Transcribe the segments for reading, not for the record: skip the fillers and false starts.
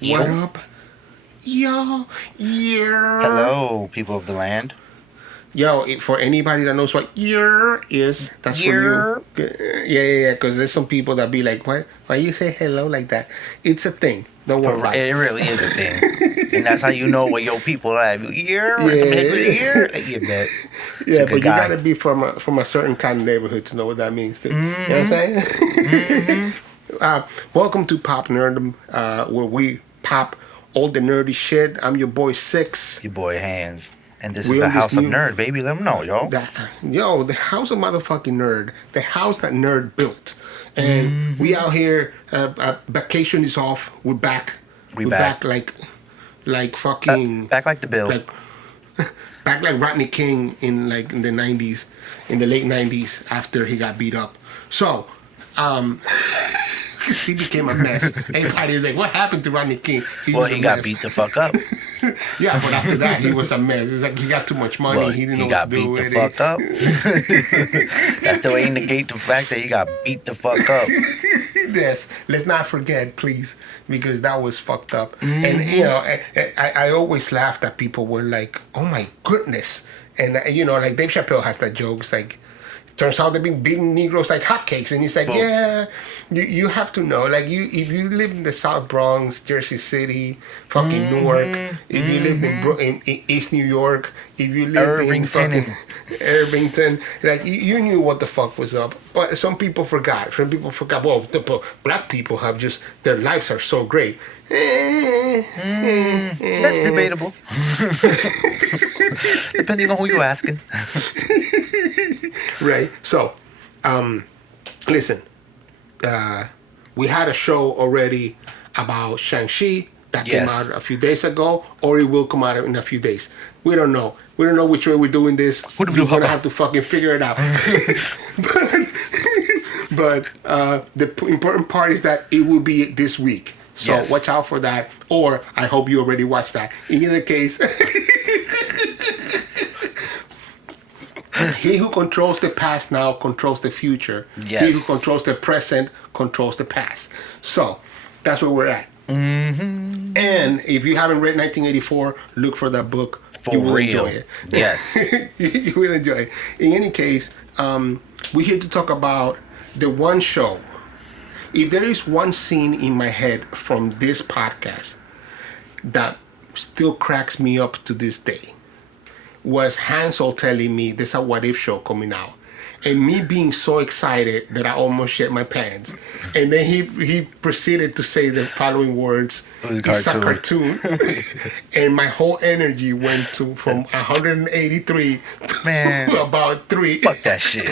What up? Yo, yeah. Hello, people of the land. Yo, for anybody that knows what year is, that's for you. Yeah. Because there's some people that be like, why you say hello like that? It's a thing. Don't worry about it. It really is a thing. And that's how you know what your people are. It's a year. Like, yeah, but you gotta be from a certain kind of neighborhood to know what that means too. Mm-hmm. You know what I'm saying? Mm-hmm. Welcome to PopNerdom, where we pop all the nerdy shit. I'm your boy Six. Your boy Hanz. And this is the House of Nerd, baby. Let them know, yo. The House of motherfucking Nerd. The house that Nerd built. And we out here, vacation is off. We're back. We're back like fucking... back like the bill. Back like Rodney King in the 90s, in the late 90s after he got beat up. So, he became a mess. Everybody's like, what happened to Rodney King? He got beat the fuck up. Yeah, but after that, he was a mess. It's like he got too much money. Well, he didn't know what to do with it. He got beat the fuck up. That still ain't negate the fact that he got beat the fuck up. Yes, let's not forget, please, because that was fucked up. Mm-hmm. And, you know, I always laughed that people were like, oh my goodness. And, you know, like Dave Chappelle has that joke. It's like, turns out they've been beating Negroes like hotcakes. And he's like, yeah, you have to know. Like, if you live in the South Bronx, Jersey City, fucking Newark, if you lived in East New York, if you lived in fucking Irvington, like, you knew what the fuck was up. But some people forgot. Well, black people have just, their lives are so great. That's debatable. Depending on who you're asking. Right. So, listen. We had a show already about Shang-Chi that came out a few days ago, or it will come out in a few days. We don't know. We don't know which way we're doing this. We're gonna have to fucking figure it out. but the important part is that it will be this week. So watch out for that. Or I hope you already watched that. In either case, he who controls the past now controls the future. Yes. He who controls the present controls the past. So that's where we're at. Mm-hmm. And if you haven't read 1984, look for that book. You will enjoy it. Yes. You will enjoy it. In any case, we're here to talk about the one show. If there is one scene in my head from this podcast that still cracks me up to this day, was Hanz telling me there's a What If show coming out. And me being so excited that I almost shit my pants. And then he proceeded to say the following words. It's a cartoon. And my whole energy went from 183 to about 3. Fuck that shit.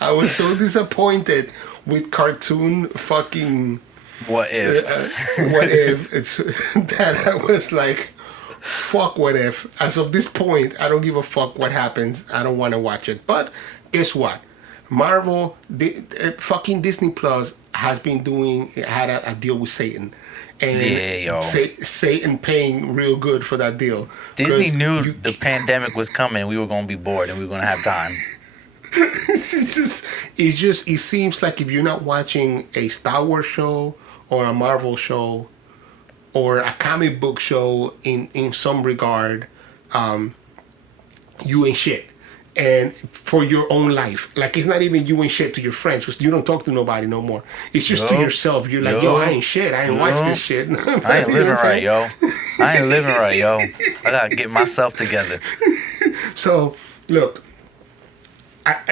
I was so disappointed with cartoon fucking... What if? What if? It's that I was like... Fuck What If. As of this point, I don't give a fuck what happens. I don't want to watch it. But guess what? Marvel, fucking Disney Plus had a deal with Satan. And Satan paying real good for that deal. Disney knew the pandemic was coming. We were going to be bored and we were going to have time. It seems like if you're not watching a Star Wars show or a Marvel show or a comic book show in some regard, you ain't shit. And for your own life. Like, it's not even you ain't shit to your friends, because you don't talk to nobody no more. It's just to yourself. You're like, I ain't shit. I ain't watch this shit. I ain't living right, yo. I ain't living right, yo. I got to get myself together. So, look.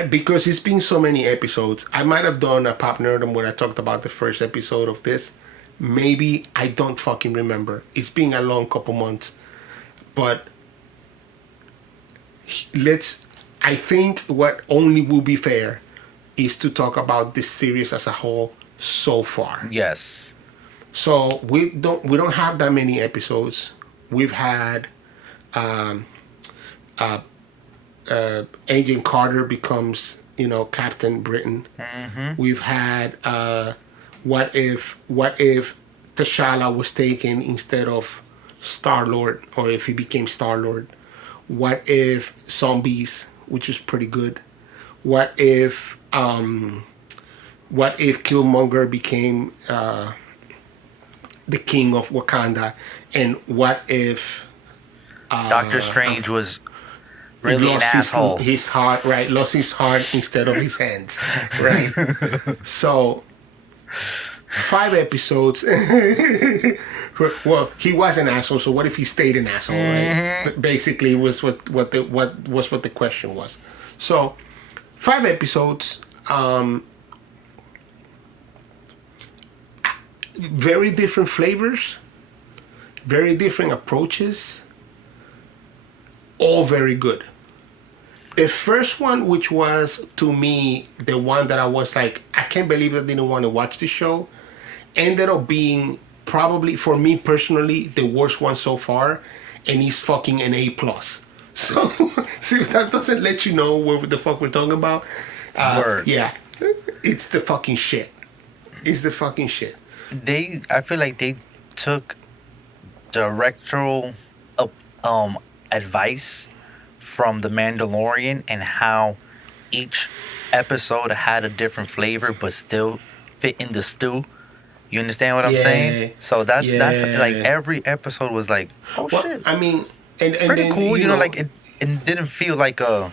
Because it's been so many episodes, I might have done a Pop Nerdom where I talked about the first episode of this. Maybe, I don't fucking remember. It's been a long couple months. But I think what only will be fair is to talk about this series as a whole so far. Yes. So we don't have that many episodes. We've had Agent Carter becomes, Captain Britain. Mm-hmm. We've had what if T'Challa was taken instead of Star-Lord, or if he became Star-Lord? What if zombies, which is pretty good? What if Killmonger became the king of Wakanda, and what if Doctor Strange was really an lost asshole. his heart, right? Lost his heart instead of his hands, right? So 5 episodes. Well, he was an asshole. So what if he stayed an asshole, right? Basically, was what the question was. So 5 episodes. Very different flavors, very different approaches, all very good. The first one, which was to me the one that I was like, I can't believe I didn't want to watch the show, ended up being probably, for me personally, the worst one so far, and he's fucking an A+. So, see, if that doesn't let you know what the fuck we're talking about, Word. yeah, it's the fucking shit. It's the fucking shit. I feel like they took directorial advice from The Mandalorian and how each episode had a different flavor but still fit in the stew. You understand what I'm saying? So that's like every episode was like, oh shit. I mean, and pretty then, cool. You know, like it didn't feel like okay,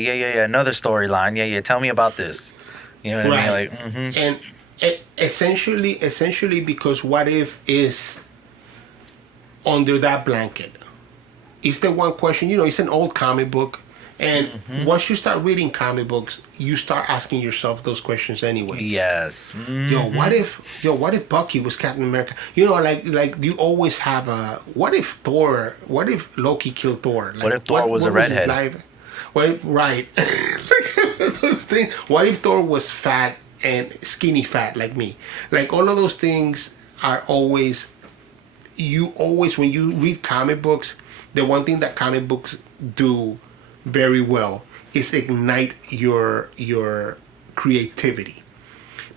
yeah, another storyline. Yeah, tell me about this. You know what I mean? Like, and essentially, because What If is under that blanket. It's the one question. You know, it's an old comic book, and once you start reading comic books, you start asking yourself those questions anyway. Yes. What if Bucky was Captain America? You know, like you always have a what if Loki killed Thor? Like, what if Thor was a redhead? Right. Those things. What if Thor was fat and skinny fat like me? Like, all of those things are always, when you read comic books, the one thing that comic books do very well is ignite your creativity,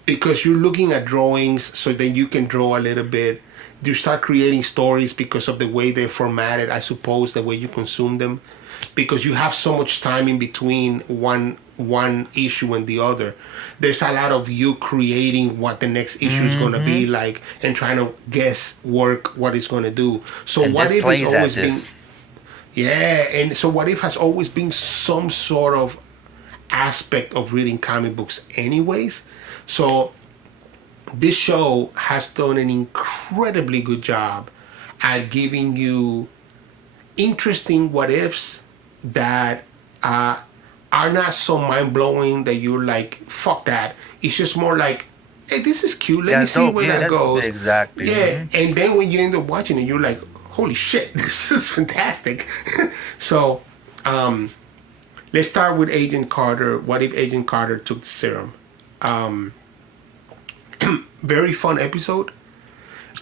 because you're looking at drawings, so then you can draw a little bit. You start creating stories because of the way they're formatted, I suppose, the way you consume them, because you have so much time in between one issue and the other. There's a lot of you creating what the next issue is going to be like, and trying to guess work what it's going to do. So and What If has always been, and so What If has always been some sort of aspect of reading comic books anyways. So this show has done an incredibly good job at giving you interesting what ifs that are not so mind-blowing that you're like, fuck that. It's just more like, hey, this is cute, let me see where that goes. Exactly. And then when you end up watching it, you're like, holy shit, this is fantastic. So let's start with Agent Carter. What if Agent Carter took the serum? Very fun episode.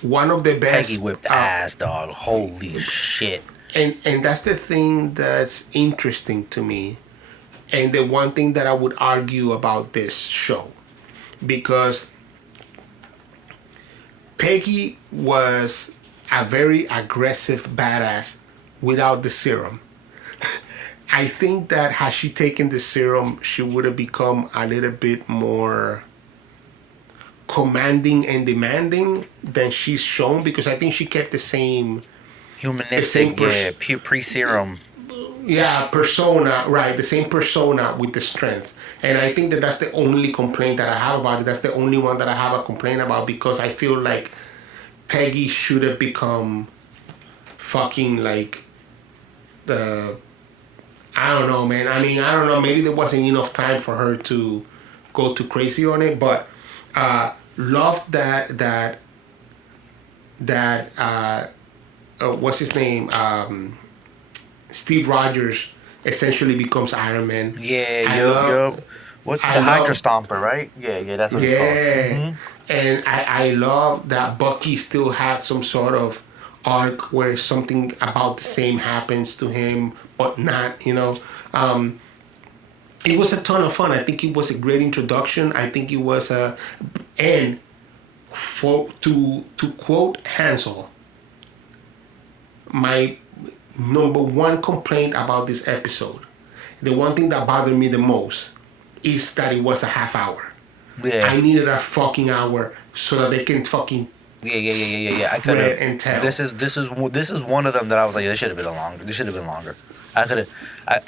One of the best. Peggy whipped ass, dog. Holy shit. And that's the thing that's interesting to me, and the one thing that I would argue about this show, because Peggy was a very aggressive badass without the serum. I think that had she taken the serum, she would have become a little bit more commanding and demanding than she's shown, because I think she kept the same humanistic, pre-serum. Yeah, persona, right? The same persona with the strength. And I think that that's the only complaint that I have about it. That's the only one that I have a complaint about, because I feel like Peggy should have become fucking like the, I don't know, man. I mean, I don't know. Maybe there wasn't enough time for her to go too crazy on it, but love that what's his name? Steve Rogers essentially becomes Iron Man. What's the Hydra Stomper, right? Yeah, that's what it's called. And I love that Bucky still had some sort of arc where something about the same happens to him, but not, you know. It was a ton of fun. I think it was a great introduction. I think it was to quote Hansel, my number one complaint about this episode, the one thing that bothered me the most, is that it was a half hour. Yeah. I needed a fucking hour so that they can fucking Yeah. I could spread and tell. This is one of them that I was like, this should have been longer. This should have been longer. I could have.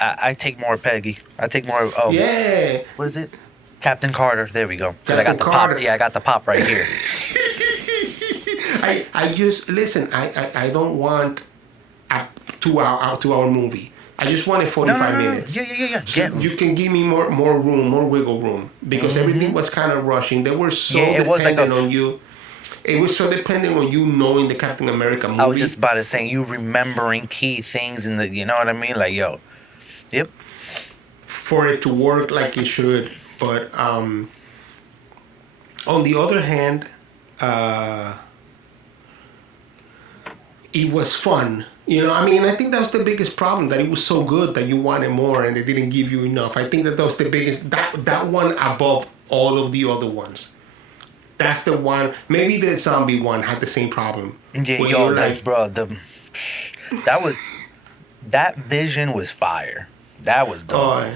I take more Peggy. I take more. Oh. Yeah. What is it? Captain Carter. There we go. Because I got the Carter. pop. Yeah, I got the pop right here. I just listen. I don't want a 2 hour movie. I just wanted 45 minutes. Yeah. So you can give me more room, more wiggle room, because everything was kind of rushing. They were so dependent on you. It was so dependent on you knowing the Captain America movie. I was just about to say, you remembering key things in the, you know what I mean? Like, yo, yep. For it to work like it should, but on the other hand, it was fun. You know, I mean, I think that was the biggest problem, that it was so good that you wanted more and they didn't give you enough. I think that was the biggest, that one above all of the other ones. That's the one. Maybe the zombie one had the same problem. Yeah, yo, bro, that vision was fire. That was dope.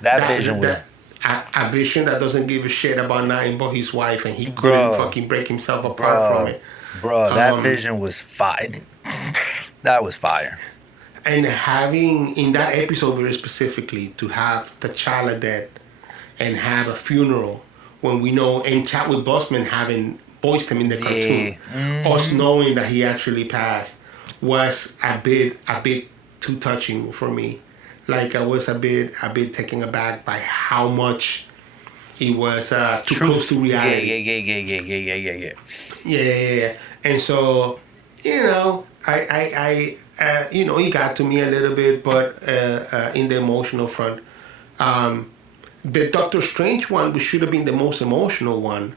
That vision was... A vision that doesn't give a shit about nothing but his wife, and he couldn't fucking break himself apart from it. Bro, that vision was fire. That was fire. And having, in that episode very specifically, to have T'Challa dead and have a funeral when we know, and Chadwick Boseman having voiced him in the cartoon, us knowing that he actually passed was a bit too touching for me. Like, I was a bit taken aback by how much it was too close to reality. Yeah. And so, you know, I you know, it got to me a little bit, but in the emotional front. The Doctor Strange one, which should have been the most emotional one,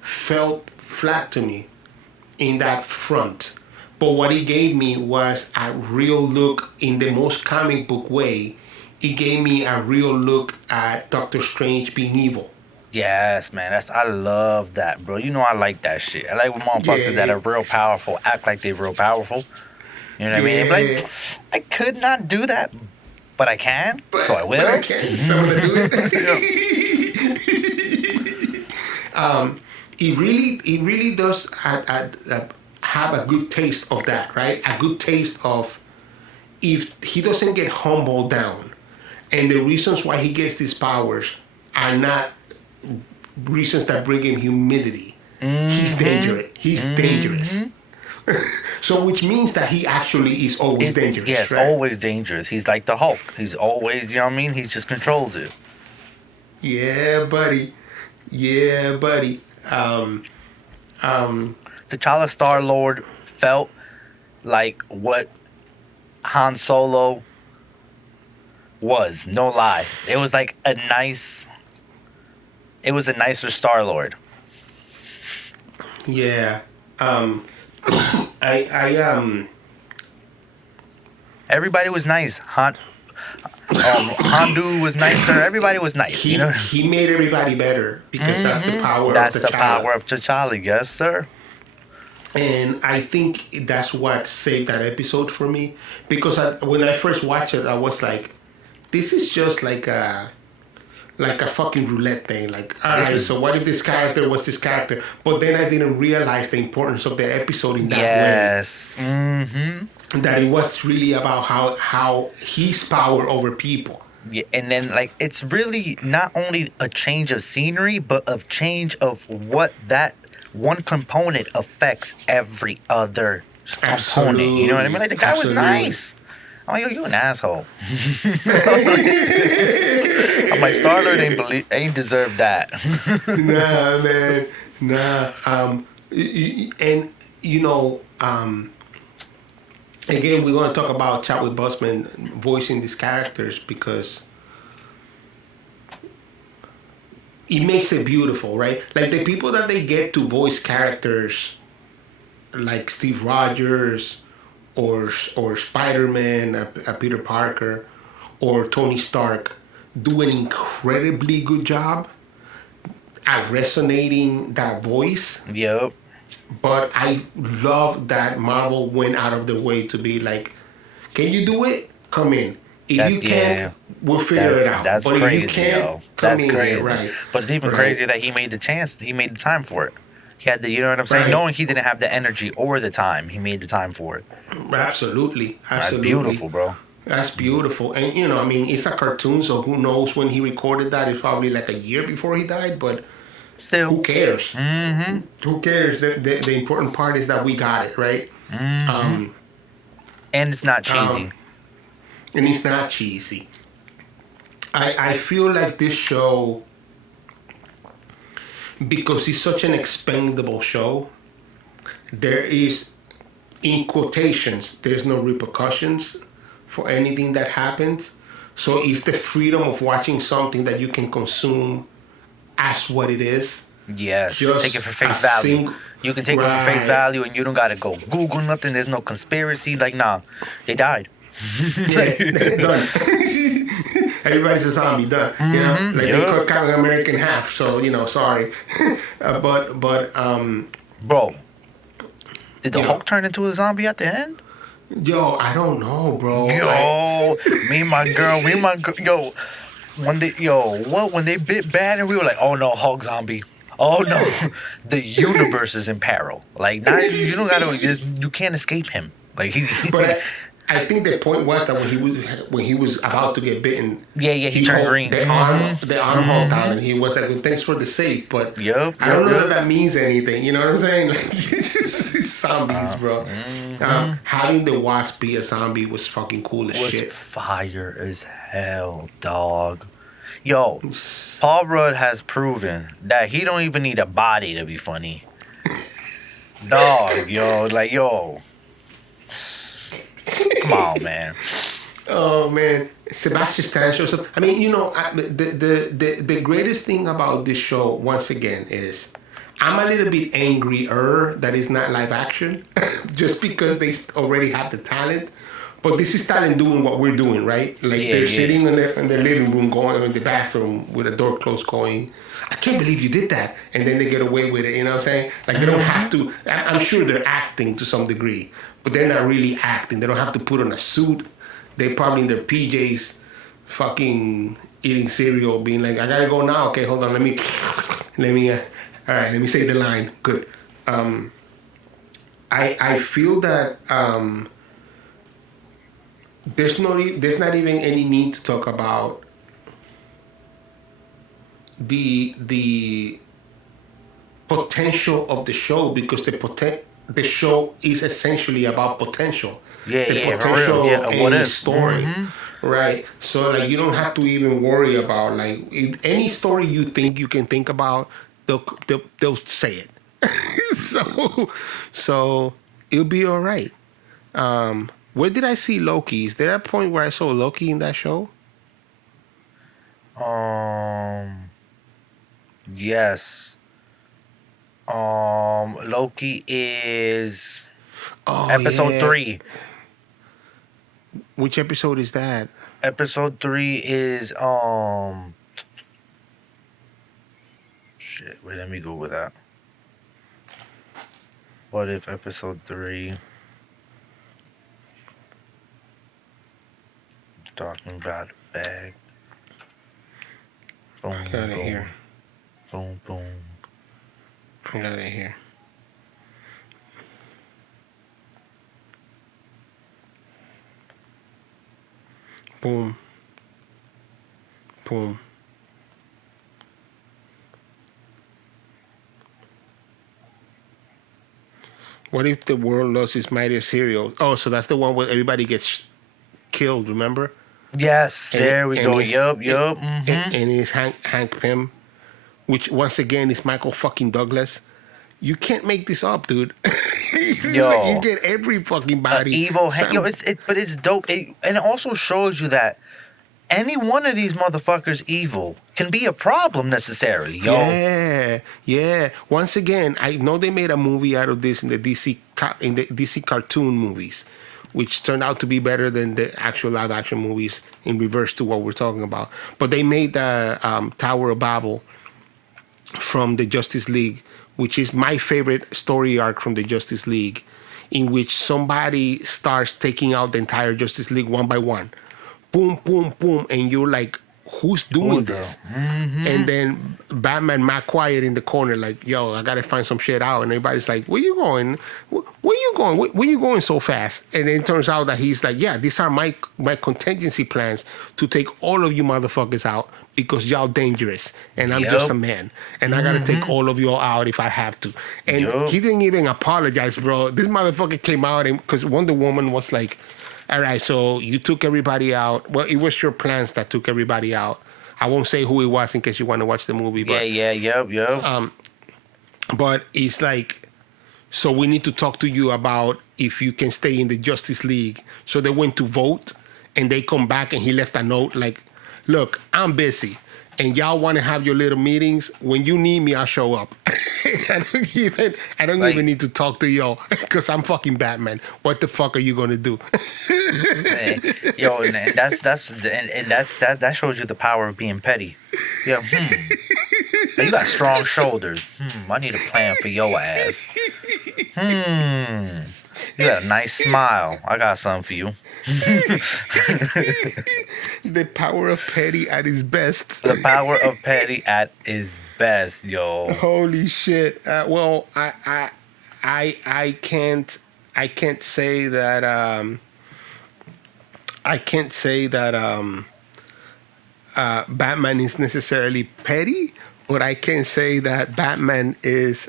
felt flat to me in that front. But what it gave me was a real look in the most comic book way. It gave me a real look at Doctor Strange being evil. Yes, man. I love that, bro. You know I like that shit. I like when motherfuckers that are real powerful act like they're real powerful. You know what I mean? Like, I could not do that, but I can, so I will. But I can, so I'm gonna do it. It really does have a good taste of that, right? A good taste of, if he doesn't get humbled down, and the reasons why he gets these powers are not reasons that bring him humility. He's dangerous. So which means that he actually is always dangerous. Yes, right? Always dangerous. He's like the Hulk. He's always, you know what I mean? He just controls it. Yeah, buddy. T'Challa Star-Lord felt like what Han Solo was. No lie. It was like a nicer Star-Lord. Yeah. Everybody was nice. Handu was nicer. Everybody was nice. He made everybody better because that's the power of T'Challa. That's the power of T'Challa, yes, sir. And I think that's what saved that episode for me. Because when I first watched it, I was like, this is just like a fucking roulette thing. Like, alright, so what if this character was this character? But then I didn't realize the importance of the episode in that way. Yes. Mm-hmm. That it was really about how his power over people. Yeah, and then like it's really not only a change of scenery, but a change of what that one component affects every other component. You know what I mean? Like the guy was nice. I'm like, yo, you an asshole. I'm like, Star-Lord ain't deserve that. Nah, man. Nah. And you know, again, we're going to talk about Chadwick Boseman voicing these characters because it makes it beautiful, right? Like the people that they get to voice characters like Steve Rogers or Spider-Man, Peter Parker, or Tony Stark do an incredibly good job at resonating that voice. Yep. But I love that Marvel went out of the way to be like, can you do it? Come in. If you can't, we'll figure it out. That's but crazy, if you can't, yo. come That's in crazy. here, right? But it's even right. crazier that he made the time for it. He had the, you know what I'm saying? Right. Knowing he didn't have the energy or the time, he made the time for it. Absolutely. That's beautiful, bro. That's beautiful. And, I mean, it's a cartoon, so who knows when he recorded that? It's probably like a year before he died, but still, who cares? Mm-hmm. Who cares? The important part is that we got it, right? Mm-hmm. And it's not cheesy. And it's not cheesy. I feel like this show, because it's such an expendable show, there is, in quotations, there's no repercussions for anything that happens. So it's the freedom of watching something that you can consume as what it is. Yes, just take it for face value. You can take it for face value, and you don't gotta go Google nothing. There's no conspiracy. Like, nah, they died. Yeah, done. Everybody's a zombie, done. Mm-hmm. They cut Captain America in half. So sorry, but bro, did the Hulk turn into a zombie at the end? Yo, I don't know, bro. Yo, me and my girl, yo, when they bit bad and we were like, oh no, Hulk zombie. Oh no, the universe is in peril. Like, now you don't gotta, you can't escape him. Like But I think the point was that when he was about to get bitten, he turned green. The arm hauled out, and he was like, well, "Thanks for the save," but I don't know if that means anything. You know what I'm saying? Like, zombies, bro. Having the Wasp be a zombie was fucking cool as shit. Was fire as hell, dog. Yo, Paul Rudd has proven that he don't even need a body to be funny. Dog, yo. Come on, man. Oh man, Sebastian Stan shows up. I mean, the greatest thing about this show, once again, is I'm a little bit angrier that it's not live action, just because they already have the talent. But this is talent doing what we're doing, right? Like they're sitting in their living room, going in the bathroom with the door closed, going, "I can't believe you did that," and then they get away with it. You know what I'm saying? Like they don't have to. I'm sure they're acting to some degree, but they're not really acting. They don't have to put on a suit. They're probably in their PJs, fucking eating cereal, being like, "I gotta go now." Okay, hold on. Let me. All right. Let me say the line. Good. I feel that. There's not even any need to talk about the potential of the show, because the show is essentially about potential. Potential in the story. Right? So like you don't have to even worry about like any story you think you can think about, they'll say it. so it'll be all right. Where did I see Loki? Is there a point where I saw Loki in that show? Yes. Loki is episode 3. Which episode is that? Episode 3 is shit. Wait, let me Google that. What if episode 3? Talking about a bag. Boom, I got it boom. here. Boom, boom. I got it here. Boom. Boom. What if the world lost its mightiest hero? Oh, so that's the one where everybody gets killed, remember? Yes, there we go. Yup. And it's Hank Pym, which once again is Michael fucking Douglas. You can't make this up, dude. Yo, like you get every fucking body. Evil Hank. Yo, but it's dope. And it also shows you that any one of these motherfuckers evil can be a problem necessarily, yo. Yeah. Once again, I know they made a movie out of this in the DC cartoon movies, which turned out to be better than the actual live action movies in reverse to what we're talking about. But they made the Tower of Babel from the Justice League, which is my favorite story arc from the Justice League, in which somebody starts taking out the entire Justice League one by one. boom, boom, boom, and you're like, who's doing this? And then Batman, Matt Quiet in the corner, like, yo, I gotta find some shit out. And everybody's like, where you going? Where you going? Where you going so fast? And then it turns out that he's like, yeah, these are my contingency plans to take all of you motherfuckers out because y'all dangerous. And I'm just a man. And I gotta take all of you all out if I have to. And he didn't even apologize, bro. This motherfucker came out and because Wonder Woman was like, all right, so you took everybody out. Well, it was your plans that took everybody out. I won't say who it was in case you want to watch the movie. But, Yep. But it's like, so we need to talk to you about if you can stay in the Justice League. So they went to vote, and they come back, and he left a note like, look, I'm busy. And y'all want to have your little meetings. When you need me, I'll show up. I don't even need to talk to y'all because I'm fucking Batman. What the fuck are you gonna do? Yo, and that shows you the power of being petty. Yeah, you got strong shoulders. I need a plan for your ass. You got a nice smile. I got something for you. The power of petty at its best. The power of petty at its best, yo. Holy shit. Well, I can't say that Batman is necessarily petty, but I can say that Batman is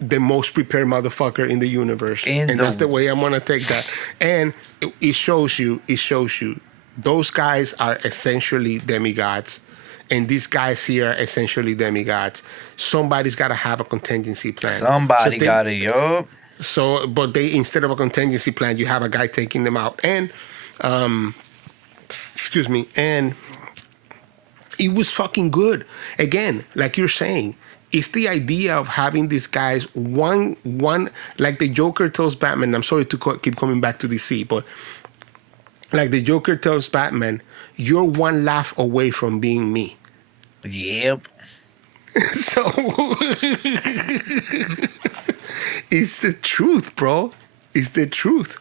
the most prepared motherfucker in the universe. And that's the way I'm gonna take that. And it shows you, those guys are essentially demigods. And these guys here are essentially demigods. Somebody's gotta have a contingency plan. Somebody gotta, yo. So, but they, instead of a contingency plan, you have a guy taking them out. And, and it was fucking good. Again, like you're saying, it's the idea of having these guys one like the Joker tells Batman. I'm sorry to keep coming back to DC, but like the Joker tells Batman, you're one laugh away from being me. Yep. So it's the truth, bro. It's the truth.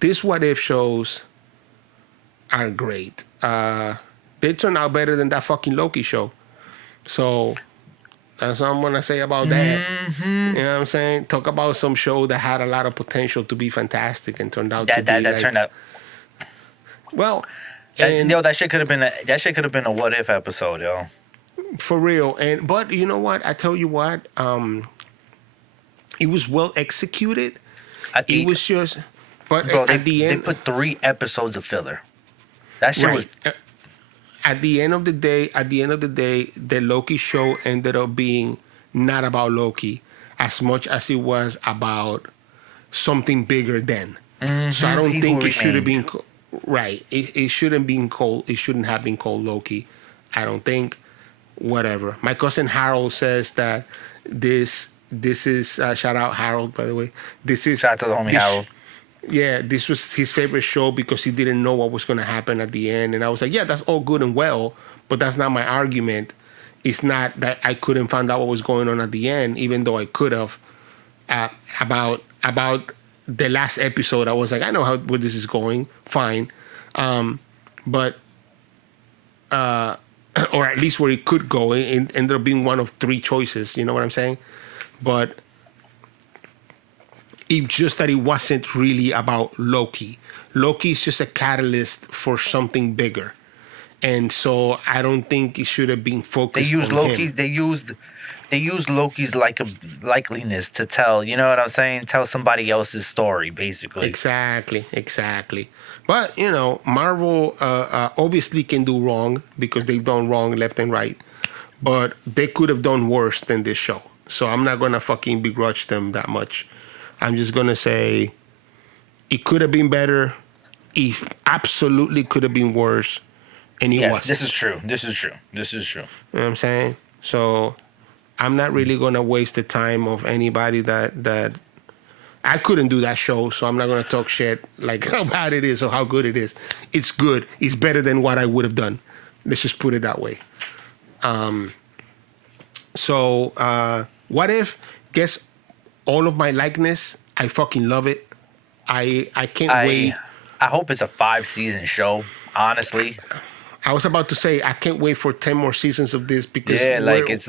These what if shows are great. They turn out better than that fucking Loki show. So that's what I'm gonna say about that. You know what I'm saying? Talk about some show that had a lot of potential to be fantastic and turned out to be that turned out. Well, that shit could have been a what if episode, yo. For real. But you know what? I tell you what. It was well executed. It was just, but bro, at the end they put 3 episodes of filler. That shit was. At the end of the day, the Loki show ended up being not about Loki as much as it was about something bigger than. So I don't think it should have been right. It shouldn't been called. It shouldn't have been called Loki. I don't think. Whatever. My cousin Harold says that this is shout out Harold, by the way. Shout out to the homie Harold. Yeah, this was his favorite show because he didn't know what was going to happen at the end. And I was like, yeah, that's all good and well, but that's not my argument. It's not that I couldn't find out what was going on at the end, even though I could have. About the last episode, I was like, I know where this is going. Fine. Or at least where it could go. It ended up being one of 3 choices. You know what I'm saying? But it's just that it wasn't really about Loki. Loki is just a catalyst for something bigger. And so I don't think it should have been focused on him. They used Loki's likeliness to tell, you know what I'm saying? Tell somebody else's story, basically. Exactly. But, you know, Marvel obviously can do wrong because they've done wrong left and right. But they could have done worse than this show. So I'm not going to fucking begrudge them that much. I'm just going to say it could have been better. It absolutely could have been worse. And it wasn't. This is true. You know what I'm saying? So I'm not really going to waste the time of anybody that I couldn't do that show, so I'm not going to talk shit like how bad it is or how good it is. It's good. It's better than what I would have done. Let's just put it that way. So what if, guess all of my likeness, I fucking love it. I can't wait. I hope it's a 5-season show. Honestly, I was about to say I can't wait for 10 more seasons of this because it's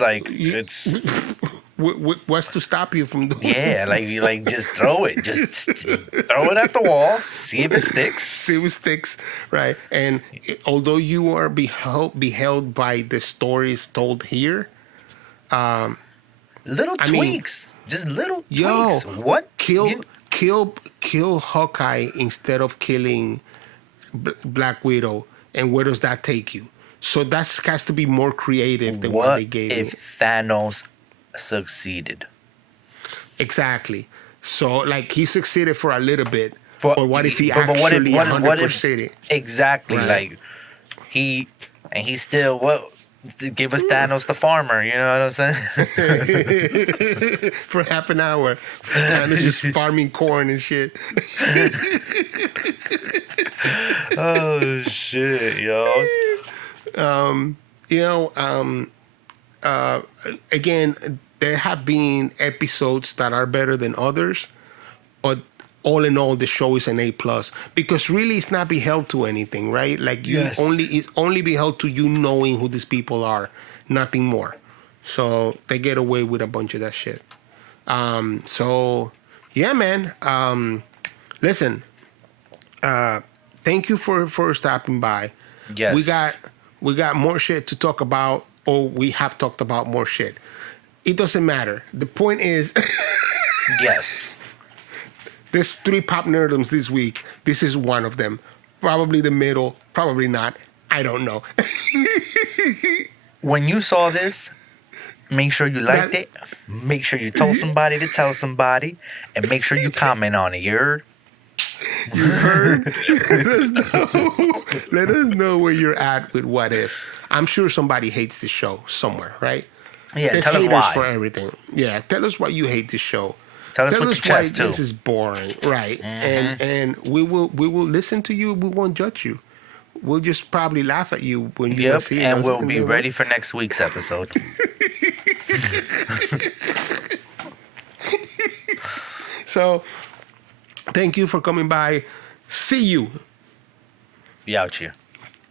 what's to stop you from doing? Yeah, like just throw it, just throw it at the wall, see if it sticks. See if it sticks, right? And although you are beheld by the stories told here, little tweaks, just little tweaks. What? Kill Hawkeye instead of killing Black Widow, and where does that take you? So that has to be more creative than what they gave me. What if Thanos succeeded? Exactly. So like he succeeded for a little bit, but what if he actually 100%? Exactly. Right. Like he still give us Thanos the farmer, you know what I'm saying? For half an hour. Thanos just farming corn and shit. Oh shit, yo. Again, there have been episodes that are better than others, but all in all, the show is an A+, because really it's not beheld to anything, right? Like it's only beheld to you knowing who these people are, nothing more. So they get away with a bunch of that shit. So yeah, man. Listen, thank you for stopping by. Yes. We got more shit to talk about, or we have talked about more shit. It doesn't matter. The point is, yes. There's 3 Pop Nerdoms this week. This is one of them. Probably the middle. Probably not. I don't know. When you saw this, make sure you liked it. Make sure you told somebody to tell somebody. And make sure you comment on it. You heard? You heard? Let us know where you're at with What If. I'm sure somebody hates this show somewhere, right? Yeah, There's tell us haters why. for everything. Yeah, tell us why you hate this show. Tell us why chest too. This is boring, right? And we will listen to you. We won't judge you. We'll just probably laugh at you when you see it. And we'll be ready for next week's episode. So, thank you for coming by. See you. Be out here.